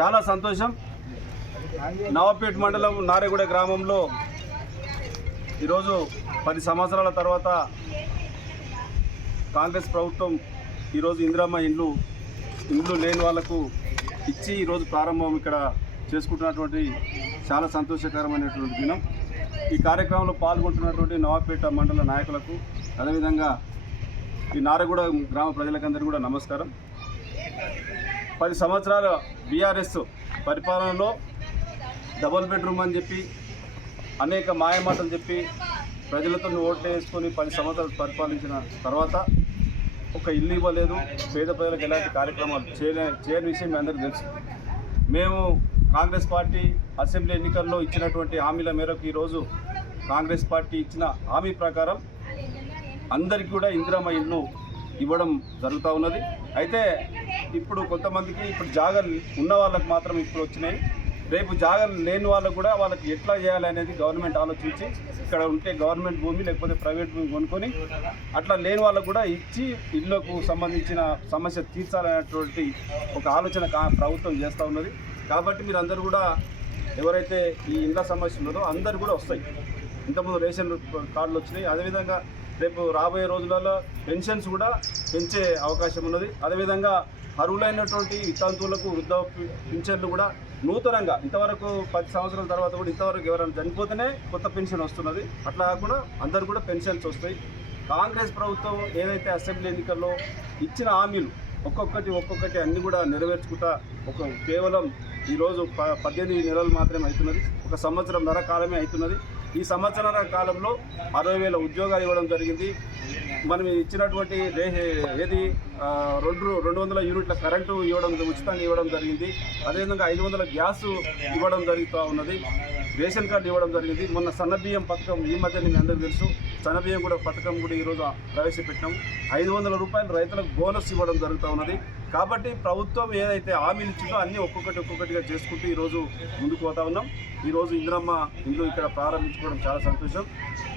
చాలా సంతోషం. నవాపేట మండలం నారేగూడ గ్రామంలో ఈరోజు 10 సంవత్సరాల తర్వాత కాంగ్రెస్ ప్రభుత్వం ఈరోజు ఇందిరమ్మ ఇండ్లు లేని వాళ్లకు ఇచ్చి ఈరోజు ప్రారంభం ఇక్కడ చేసుకుంటున్నటువంటి చాలా సంతోషకరమైనటువంటి దినం. ఈ కార్యక్రమంలో పాల్గొంటున్నటువంటి నవాపేట మండల నాయకులకు, అదేవిధంగా ఈ నారేగూడ గ్రామ ప్రజలకందరికీ కూడా నమస్కారం. 10 సంవత్సరాల బీఆర్ఎస్ పరిపాలనలో డబుల్ బెడ్రూమ్ అని చెప్పి అనేక మాయమాటలు చెప్పి ప్రజలతో ఓట్లు వేసుకొని 10 సంవత్సరాలు పరిపాలించిన తర్వాత ఒక ఇల్లు ఇవ్వలేదు, పేద ప్రజలకు ఎలాంటి కార్యక్రమాలు చేయని విషయం మీ అందరికీ తెలుసు. మేము కాంగ్రెస్ పార్టీ అసెంబ్లీ ఎన్నికల్లో ఇచ్చినటువంటి హామీల మేరకు ఈరోజు కాంగ్రెస్ పార్టీ ఇచ్చిన హామీ ప్రకారం అందరికీ కూడా ఇందిరమ్మ ఇల్లు ఇవ్వడం జరుగుతూ ఉన్నది. అయితే ఇప్పుడు కొంతమందికి జాగాలు ఉన్న వాళ్ళకి మాత్రం ఇప్పుడు వచ్చినాయి. రేపు జాగాలు లేని వాళ్ళకు కూడా వాళ్ళకి ఎట్లా చేయాలి అనేది గవర్నమెంట్ ఆలోచించి ఇక్కడ ఉంటే గవర్నమెంట్ భూమి లేకపోతే ప్రైవేట్ భూమి కొనుక్కొని అట్లా లేని వాళ్ళకు కూడా ఇచ్చి ఇళ్లకు సంబంధించిన సమస్య తీర్చాలనేటువంటి ఒక ఆలోచన ప్రభుత్వం చేస్తూ ఉన్నది. కాబట్టి మీరు అందరూ కూడా ఎవరైతే ఈ ఇండ్ల సమస్య ఉన్నదో అందరు కూడా వస్తాయి. ఇంతకుముందు రేషన్ కార్డులు వచ్చినాయి. అదేవిధంగా రేపు రాబోయే రోజులలో పెన్షన్స్ కూడా పెంచే అవకాశం ఉన్నది. అదేవిధంగా అర్హులైనటువంటి వితంతువులకు వృద్ధ పింఛన్లు కూడా నూతనంగా ఇంతవరకు 10 సంవత్సరాల తర్వాత కూడా ఇంతవరకు ఎవరైనా చనిపోతేనే కొత్త పెన్షన్ వస్తున్నది. అట్లా కాకుండా అందరు కూడా పెన్షన్స్ వస్తాయి. కాంగ్రెస్ ప్రభుత్వం ఏదైతే అసెంబ్లీ ఎన్నికల్లో ఇచ్చిన హామీలు ఒక్కొక్కటి అన్నీ కూడా నెరవేర్చుకుంటా కేవలం ఈరోజు 18 నెలలు మాత్రమే అవుతున్నది. 1 సంవత్సరంన్నర కాలమే అవుతున్నది. ఈ సంవత్సరాల కాలంలో 60,000 ఉద్యోగాలు ఇవ్వడం జరిగింది. మనం ఇచ్చినటువంటి ఏది 200 యూనిట్ల కరెంటు ఉచితంగా ఇవ్వడం జరిగింది. అదేవిధంగా 500 గ్యాస్ ఇవ్వడం జరుగుతూ ఉన్నది. రేషన్ కార్డు ఇవ్వడం జరిగింది. మొన్న సన్నబియ్యం పథకం ఈ మధ్య మీ అందరికీ తెలుసు. సన్నబియ్యం కూడా పథకం కూడా ఈరోజు ప్రవేశపెట్టాము. 500 రూపాయలు రైతులకు బోనస్ ఇవ్వడం జరుగుతూ ఉన్నది. కాబట్టి ప్రభుత్వం ఏదైతే హామీలు ఇచ్చిందో అన్నీ ఒక్కొక్కటిగా చేసుకుంటూ ఈరోజు ముందుకు పోతా ఉన్నాం. ఈరోజు ఇందిరమ్మ ఇండ్లు ఇక్కడ ప్రారంభించుకోవడం చాలా సంతోషం.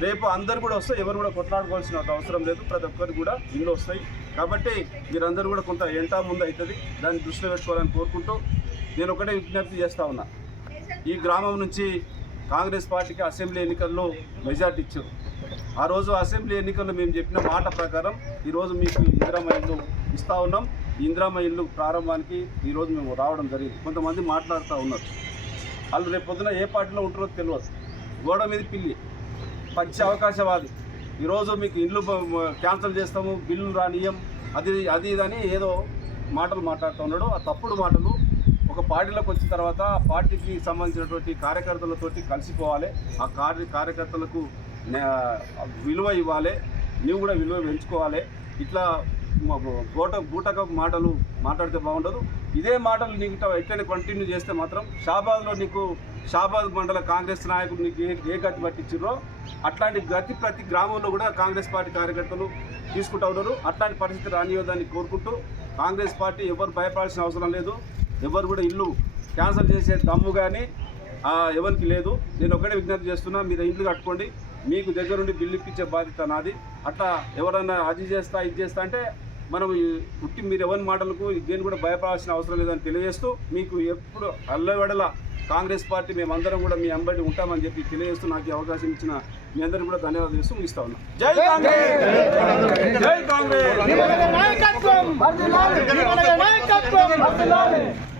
రేపు అందరు కూడా వస్తాయి. ఎవరు కూడా కొట్లాడుకోవాల్సిన అవసరం లేదు. ప్రతి ఒక్కరికి కూడా ఇండ్లు వస్తాయి. కాబట్టి మీరందరూ కూడా కొంత ఎంటా ముందు అవుతుంది. దాన్ని దృష్టిలో పెట్టుకోవాలని కోరుకుంటూ నేను ఒకటే విజ్ఞప్తి చేస్తూ ఉన్నా. ఈ గ్రామం నుంచి కాంగ్రెస్ పార్టీకి అసెంబ్లీ ఎన్నికల్లో మెజార్టీ ఇచ్చారు. ఆ రోజు అసెంబ్లీ ఎన్నికల్లో మేము చెప్పిన మాట ప్రకారం ఈరోజు మీకు ఇందిరమ్మ ఇల్లు ఇస్తూ ఉన్నాం. ఇందిరమ్మ ఇల్లు ప్రారంభానికి ఈరోజు మేము రావడం జరిగింది. కొంతమంది మాట్లాడుతూ ఉన్నారు. వాళ్ళు రేపు పొద్దున ఏ పార్టీలో ఉంటారో తెలియదు. గోడ మీద పిల్లి పచ్చి అవకాశవాది. ఈరోజు మీకు ఇండ్లు క్యాన్సిల్ చేస్తాము, బిల్లులు రానియం, అది ఇదని ఏదో మాటలు మాట్లాడుతూ ఉన్నాడు. ఆ తప్పుడు మాటలు. ఒక పార్టీలోకి వచ్చిన తర్వాత ఆ పార్టీకి సంబంధించినటువంటి కార్యకర్తలతోటి కలిసిపోవాలి. ఆ కార్యకర్తలకు విలువ ఇవ్వాలి. నువ్వు కూడా విలువ పెంచుకోవాలి. ఇట్లా బూటక మాటలు మాట్లాడితే బాగుండదు. ఇదే మాటలు నీకు ఎట్లనే కంటిన్యూ చేస్తే మాత్రం షాబాద్ మండల కాంగ్రెస్ నాయకులు నీకు ఏ గతి పట్టించారో అట్లాంటి గతి ప్రతి గ్రామంలో కూడా కాంగ్రెస్ పార్టీ కార్యకర్తలు తీసుకుంటూ ఉన్నారు. అట్లాంటి పరిస్థితి రానియోదాన్ని కోరుకుంటూ కాంగ్రెస్ పార్టీ ఎవరు భయపడాల్సిన అవసరం లేదు. ఎవరు కూడా ఇల్లు క్యాన్సిల్ చేసే దమ్ము కానీ ఎవరికి లేదు. నేను ఒకటే విజ్ఞప్తి చేస్తున్నా, మీరు ఇండ్లు కట్టుకోండి. మీకు దగ్గరుండి బిల్లు ఇప్పించే బాధ్యత నాది. అట్లా ఎవరైనా అది చేస్తా ఇది చేస్తా అంటే మనం పుట్టి మీరు ఎవరి మాటలకు దేని కూడా భయపడాల్సిన అవసరం లేదని తెలియజేస్తూ మీకు ఎప్పుడు అల్లవెడల కాంగ్రెస్ పార్టీ మేమందరం కూడా మీ అంబడి ఉంటామని చెప్పి తెలియజేస్తూ నాకు ఈ అవకాశం ఇచ్చిన మీ అందరికీ కూడా ధన్యవాదాలు చేస్తూ ముగిస్తా ఉన్నా. జై కాంగ్రెస్, జై కాంగ్రెస్.